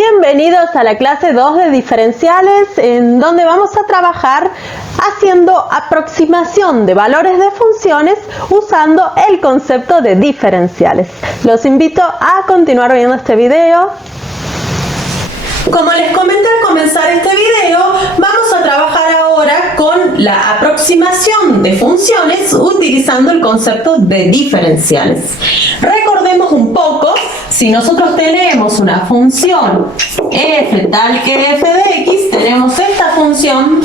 Bienvenidos a la clase 2 de diferenciales, en donde vamos a trabajar haciendo aproximación de valores de funciones usando el concepto de diferenciales. Los invito a continuar viendo este video. Como les comenté al comenzar este video, vamos a trabajar ahora con la aproximación de funciones utilizando el concepto de diferenciales. Recordemos un poco, si nosotros tenemos una función f tal que f de x, tenemos esta función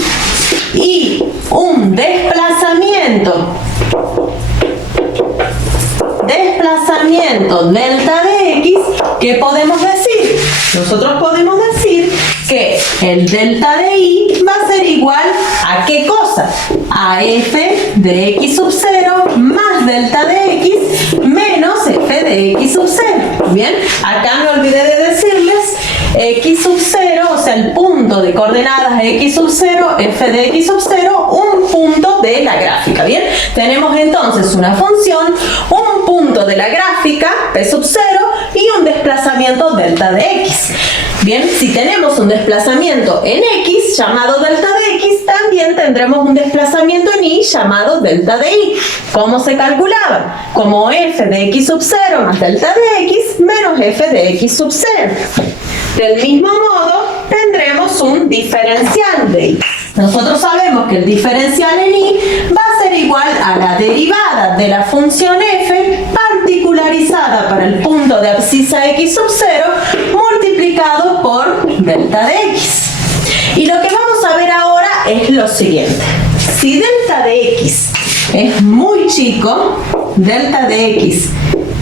y un desplazamiento delta de x, ¿qué podemos decir? Nosotros podemos decir que el delta de y va a ser igual a ¿qué cosa? A f de x sub 0 más delta de x menos f de x sub 0. Bien, acá me olvidé de decirles x sub 0, o sea, el punto de coordenadas x sub 0, f de x sub 0, un punto de la gráfica. Bien, tenemos entonces una función, un punto de la gráfica, p sub 0, y un desplazamiento delta de x. Bien, si tenemos un desplazamiento en x llamado delta de x, también tendremos un desplazamiento en y llamado delta de y. ¿Cómo se calculaba? Como f de x sub 0 más delta de x menos f de x sub 0. Del mismo modo, tendremos un diferencial de y. Nosotros sabemos que el diferencial en y va a ser igual a la derivada de la función f particularizada para el punto de abscisa x sub 0 multiplicado por delta de x. Y lo que vamos a ver ahora es lo siguiente. Si delta de x es muy chico, delta de x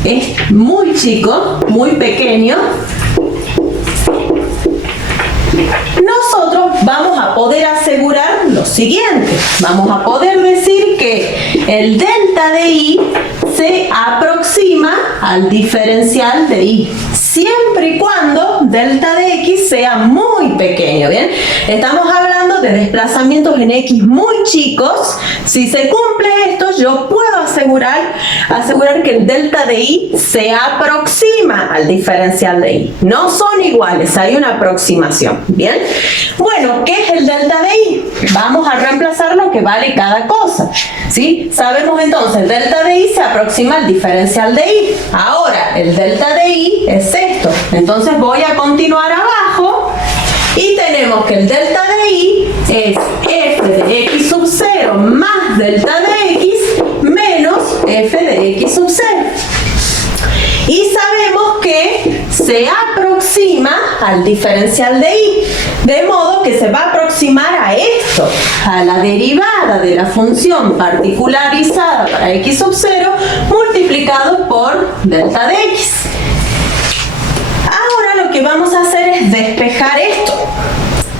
es muy chico, muy pequeño, nosotros vamos a poder asegurar lo siguiente. Vamos a poder decir que el delta de y se aproxima al diferencial de y, siempre y cuando delta de x sea muy pequeño. Bien, estamos hablando de desplazamientos en x muy chicos. Si se cumple esto, yo puedo asegurar que el delta de y se aproxima al diferencial de y. No son iguales, hay una aproximación. Bien, bueno, ¿qué es el delta de y? Vamos a reemplazar lo que vale cada cosa, ¿sí? Sabemos entonces, el delta de y se aproxima al diferencial de y. Ahora, el delta de y es esto. Entonces voy a continuar abajo y tenemos que el delta de y es f de x sub 0 más delta de x menos f de x sub 0. Y sabemos que se aproxima al diferencial de y, de modo que se va a aproximar a esto, a la derivada de la función particularizada para x sub 0 multiplicado por delta de x. Ahora lo que vamos a hacer es despejar esto.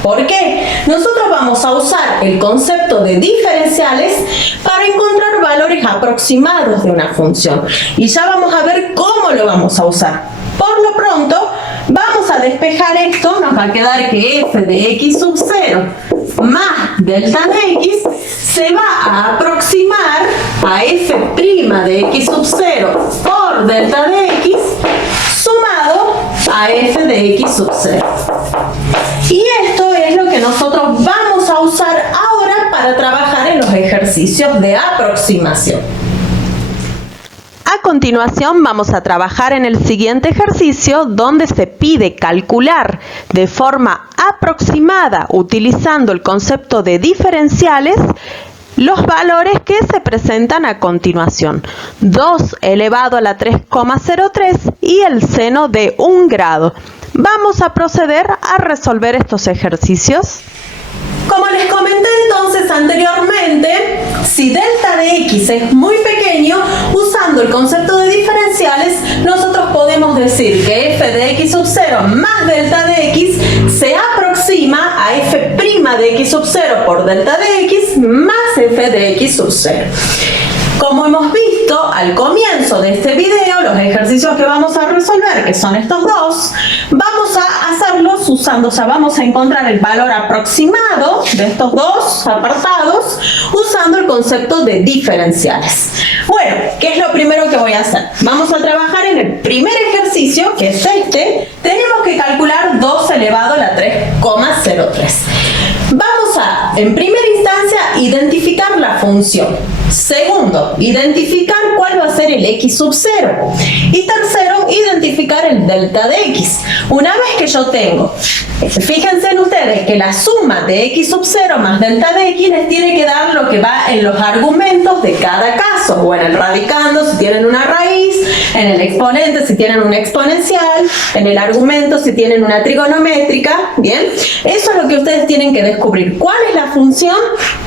¿Por qué? Nosotros vamos a usar el concepto de diferenciales para encontrar valores aproximados de una función. Y ya vamos a ver cómo lo vamos a usar. Por lo pronto, vamos a despejar esto. Nos va a quedar que f de x sub 0 más delta de x se va a aproximar a f' de x sub 0 por delta de x sumado a f de x sub 0. Y esto es lo que nosotros vamos a usar ahora para trabajar en los ejercicios de aproximación. A continuación vamos a trabajar en el siguiente ejercicio, donde se pide calcular de forma aproximada, utilizando el concepto de diferenciales, los valores que se presentan a continuación: 2 elevado a la 3,03 y el seno de 1 grado. Vamos a proceder a resolver estos ejercicios. Como les comenté entonces anteriormente, si delta de x es muy pequeño, usando el concepto de diferenciales, nosotros podemos decir que f de x sub 0 más delta de x se aproxima a f' de x sub 0 por delta de x más f de x sub 0. Como hemos visto al comienzo de este video, los ejercicios que vamos a resolver, que son estos dos, vamos a hacerlos usando, o sea, vamos a encontrar el valor aproximado de estos dos apartados usando el concepto de diferenciales. Bueno, ¿qué es lo primero que voy a hacer? Vamos a trabajar en el primer ejercicio, que es este. Tenemos que calcular dos elevado a la 3,03. Vamos a, en primera instancia, identificar la función. Segundo, identificar cuál va a ser el x sub 0. Y tercero, identificar el delta de x. Una vez que yo tengo, fíjense en ustedes que la suma de x sub 0 más delta de x les tiene que dar lo que va en los argumentos de cada caso, o en el radicando si tienen una raíz, en el exponente si tienen una exponencial, en el argumento si tienen una trigonométrica. Bien, eso es lo que ustedes tienen que descubrir. ¿Cuál es la función?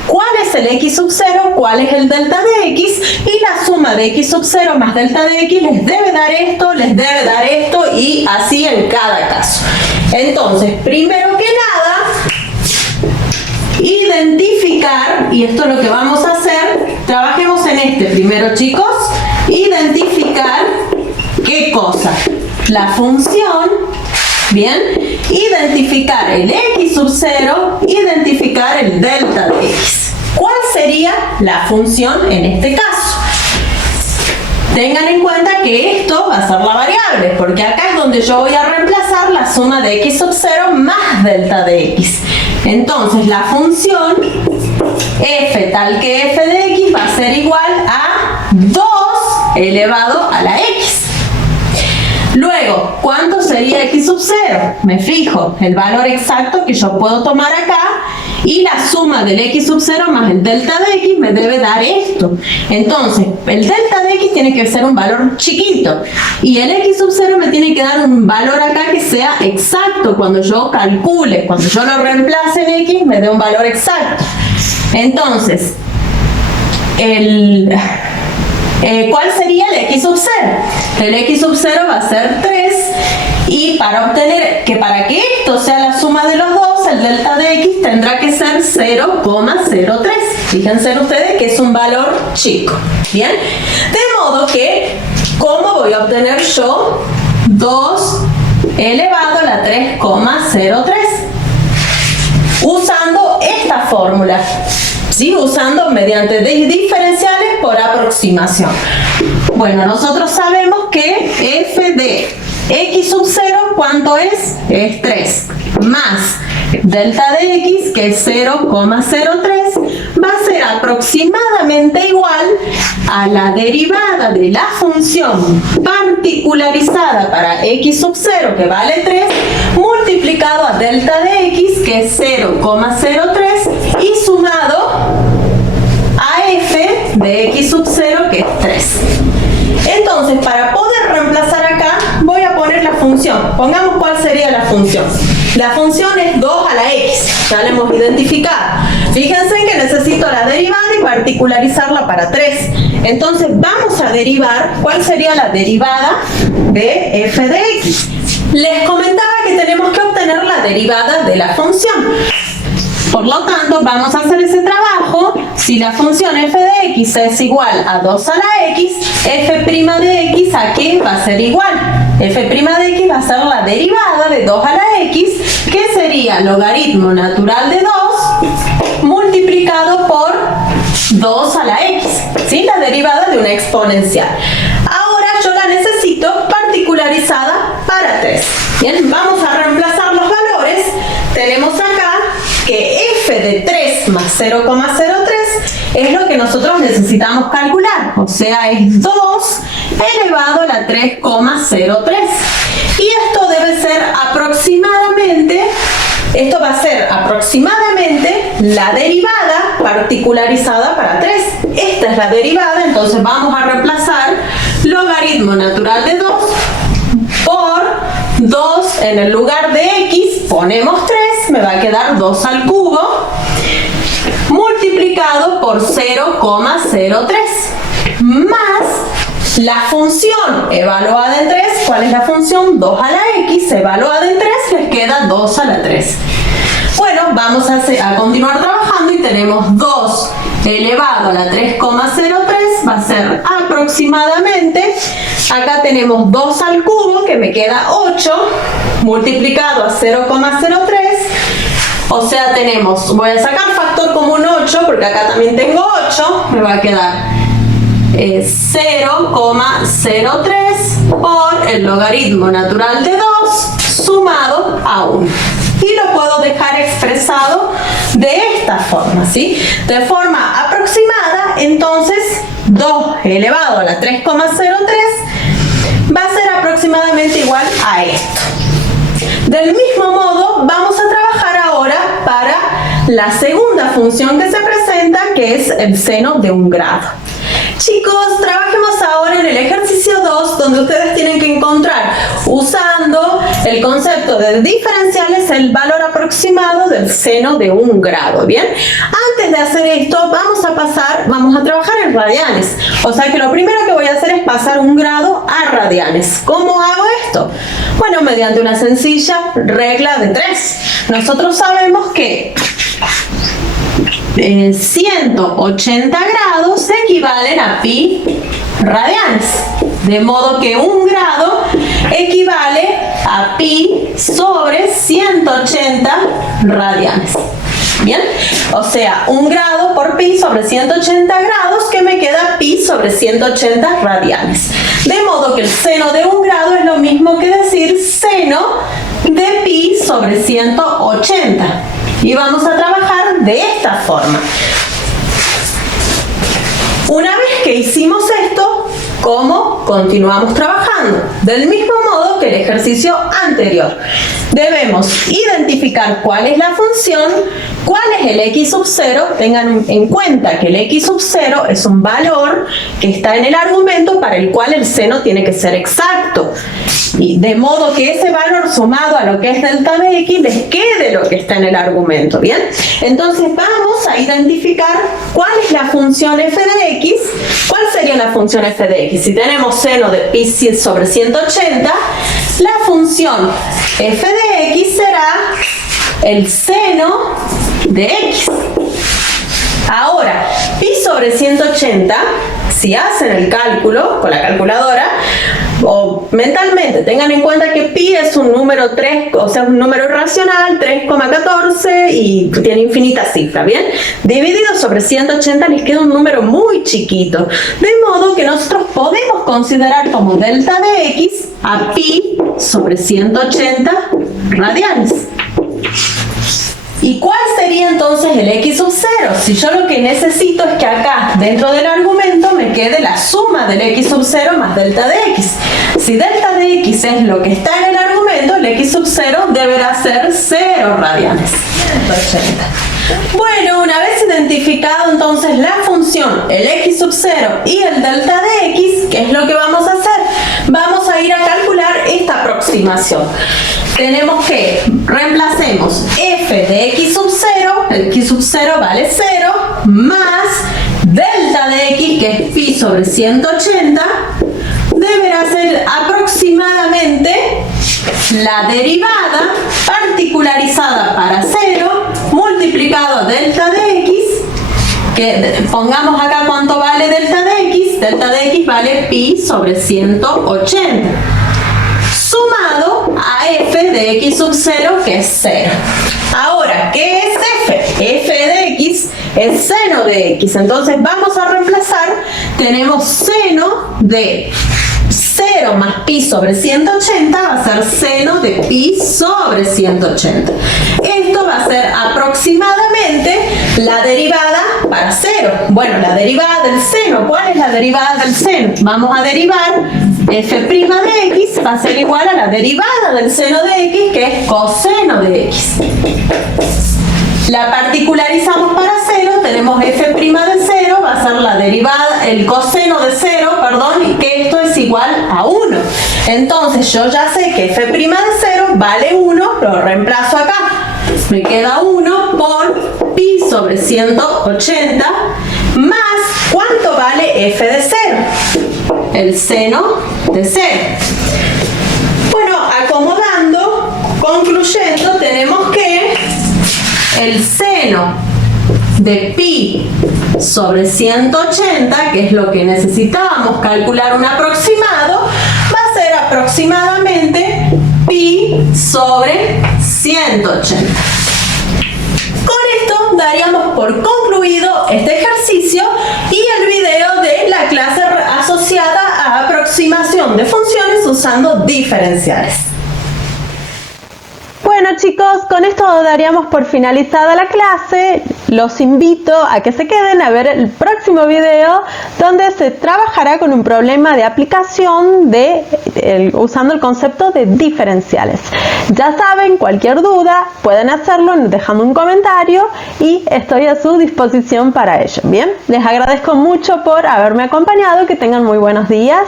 ¿Cuál es el x sub 0? ¿Cuál es el delta de x? Y la suma de x sub 0 más delta de x les debe dar esto, les debe dar esto, y así en cada caso. Entonces, primero que nada, identificar, y esto es lo que vamos a hacer, trabajemos en este primero, chicos, identificar ¿qué cosa? La función, bien, identificar el x sub 0, identificar el delta de x. ¿Cuál sería la función en este caso? Tengan en cuenta que esto va a ser la variable, porque acá es donde yo voy a reemplazar la suma de x sub 0 más delta de x. Entonces la función f tal que f de x va a ser igual a 2 elevado a la x. Luego, ¿cuánto sería x sub 0? Me fijo el valor exacto que yo puedo tomar acá, y la suma del x sub 0 más el delta de x me debe dar esto. Entonces, el delta de x tiene que ser un valor chiquito, y el x sub 0 me tiene que dar un valor acá que sea exacto. Cuando yo calcule, cuando yo lo reemplace en x, me dé un valor exacto. Entonces, ¿cuál sería el x sub 0? El x sub 0 va a ser 3, y para que esto sea la suma de los dos, el delta de x tendrá que ser 0,03. Fíjense ustedes que es un valor chico. Bien, de modo que, ¿cómo voy a obtener yo 2 elevado a la 3,03? Usando esta fórmula. ¿Sí? Usando mediante diferenciales por aproximación. Bueno, nosotros sabemos que f de x sub 0, ¿cuánto es? Es 3, más delta de x, que es 0,03, va a ser aproximadamente igual a la derivada de la función particularizada para x sub 0, que vale 3, multiplicado a delta de x, que es 0,03, y sumado a f de x sub 0, que es 3. Entonces, para poder reemplazar acá, voy a poner la función. Pongamos cuál sería la función. La función es 2 a la x, ya la hemos identificado. Fíjense que necesito la derivada y particularizarla para 3. Entonces, vamos a derivar. ¿Cuál sería la derivada de f de x? Les comentaba que tenemos que obtener la derivada de la función. Por lo tanto, vamos a hacer ese trabajo. Si la función f de x es igual a 2 a la x, f' de x, ¿a qué va a ser igual? F' de x va a ser la derivada de 2 a la x, que sería logaritmo natural de 2 multiplicado por 2 a la x, ¿sí? La derivada de una exponencial. Ahora yo la necesito particularizada para 3. Bien, vamos a reemplazar los valores. Tenemos acá que f de 3 más 0,03 es lo que nosotros necesitamos calcular, o sea, es 2 elevado a la 3,03. Y esto debe ser aproximadamente, esto va a ser aproximadamente la derivada particularizada para 3. Esta es la derivada, entonces vamos a reemplazar logaritmo natural de 2 por 2 en el lugar de x, ponemos 3, me va a quedar 2 al cubo, multiplicado por 0,03, más la función evaluada en 3. ¿Cuál es la función? 2 a la x, evaluada en 3, les queda 2 a la 3. Bueno, vamos a continuar trabajando y tenemos 2 elevado a la 3,03, va a ser aproximadamente, acá tenemos 2 al cubo, que me queda 8, multiplicado a 0,03, o sea, tenemos, voy a sacar factor común 8, porque acá también tengo 8, me va a quedar 0,03 por el logaritmo natural de 2 sumado a 1. lo puedo dejar expresado de esta forma, ¿sí? De forma aproximada, entonces 2 elevado a la 3,03 va a ser aproximadamente igual a esto. Del mismo modo, vamos a trabajar ahora para la segunda función que se presenta, que es el seno de 1 grado. Chicos, trabajemos ahora en el ejercicio 2, donde ustedes tienen que encontrar, usando el concepto de diferenciales, el valor aproximado del seno de 1 grado, ¿bien? Antes de hacer esto, vamos a trabajar en radianes. O sea que lo primero que voy a hacer es pasar 1 grado a radianes. ¿Cómo hago esto? Bueno, mediante una sencilla regla de 3. Nosotros sabemos que 180 grados equivalen a pi radianes, de modo que 1 grado equivale a pi sobre 180 radianes. ¿Bien? O sea, 1 grado por pi sobre 180 grados, que me queda pi sobre 180 radianes. De modo que el seno de 1 grado es lo mismo que decir seno de pi sobre 180. Y vamos a trabajar de esta forma. Una vez que hicimos esto, ¿cómo continuamos trabajando? Del mismo modo que el ejercicio anterior. Debemos identificar cuál es la función, cuál es el x sub 0. Tengan en cuenta que el x sub 0 es un valor que está en el argumento para el cual el seno tiene que ser exacto. Y de modo que ese valor sumado a lo que es delta de x les quede lo que está en el argumento, ¿bien? Entonces vamos a identificar cuál es la función f de x. ¿Cuál sería la función f de x? Si tenemos seno de pi sobre 180, la función f de x será el seno de x. Ahora, pi sobre 180, si hacen el cálculo con la calculadora, o mentalmente tengan en cuenta que pi es un número 3, o sea, un número irracional, 3,14, y tiene infinitas cifras, ¿bien? Dividido sobre 180 les queda un número muy chiquito, de modo que nosotros podemos considerar como delta de x a pi sobre 180 radianes. ¿Y cuál sería entonces el x sub 0? Si yo lo que necesito es que acá, dentro del argumento, me quede la suma del x sub 0 más delta de x. Si delta de x es lo que está en el argumento, el x sub 0 deberá ser 0 radianes. 180. Bueno, una vez identificado entonces la función, el x sub 0 y el delta de x, ¿qué es lo que vamos a hacer? Vamos a ir a calcular esta aproximación. Tenemos que reemplacemos f de x sub 0, el x sub 0 vale 0, más delta de x, que es pi sobre 180, deberá ser aproximadamente la derivada particularizada para 0 multiplicado delta de x, que pongamos acá cuánto vale delta de x. Delta de x vale pi sobre 180. Sumado a f de x sub 0, que es 0. Ahora, ¿qué es f? f de x es seno de x. Entonces vamos a reemplazar. Tenemos seno de 0 más pi sobre 180 va a ser seno de pi sobre 180. Esto va a ser aproximadamente la derivada para 0. Bueno, la derivada del seno. ¿Cuál es la derivada del seno? Vamos a derivar f' de x va a ser igual a la derivada del seno de x, que es coseno de x. La particularizamos para 0, tenemos f' de 0, va a ser la derivada, el coseno de 0, perdón, y que esto es igual a 1. Entonces yo ya sé que f' de 0 vale 1, lo reemplazo acá. Me queda 1 por pi sobre 180 más, ¿cuánto vale f de 0? El seno de 0. Bueno, acomodando, concluyendo, tenemos que el seno de pi sobre 180, que es lo que necesitábamos calcular un aproximado, va a ser aproximadamente pi sobre 180. Con esto daríamos por concluido este ejercicio y el video de la clase asociada a aproximación de funciones usando diferenciales. Bueno, Bueno chicos, con esto daríamos por finalizada la clase. Los invito a que se queden a ver el próximo video donde se trabajará con un problema de aplicación usando el concepto de diferenciales. Ya saben, cualquier duda pueden hacerlo dejando un comentario y estoy a su disposición para ello. Bien, les agradezco mucho por haberme acompañado, que tengan muy buenos días.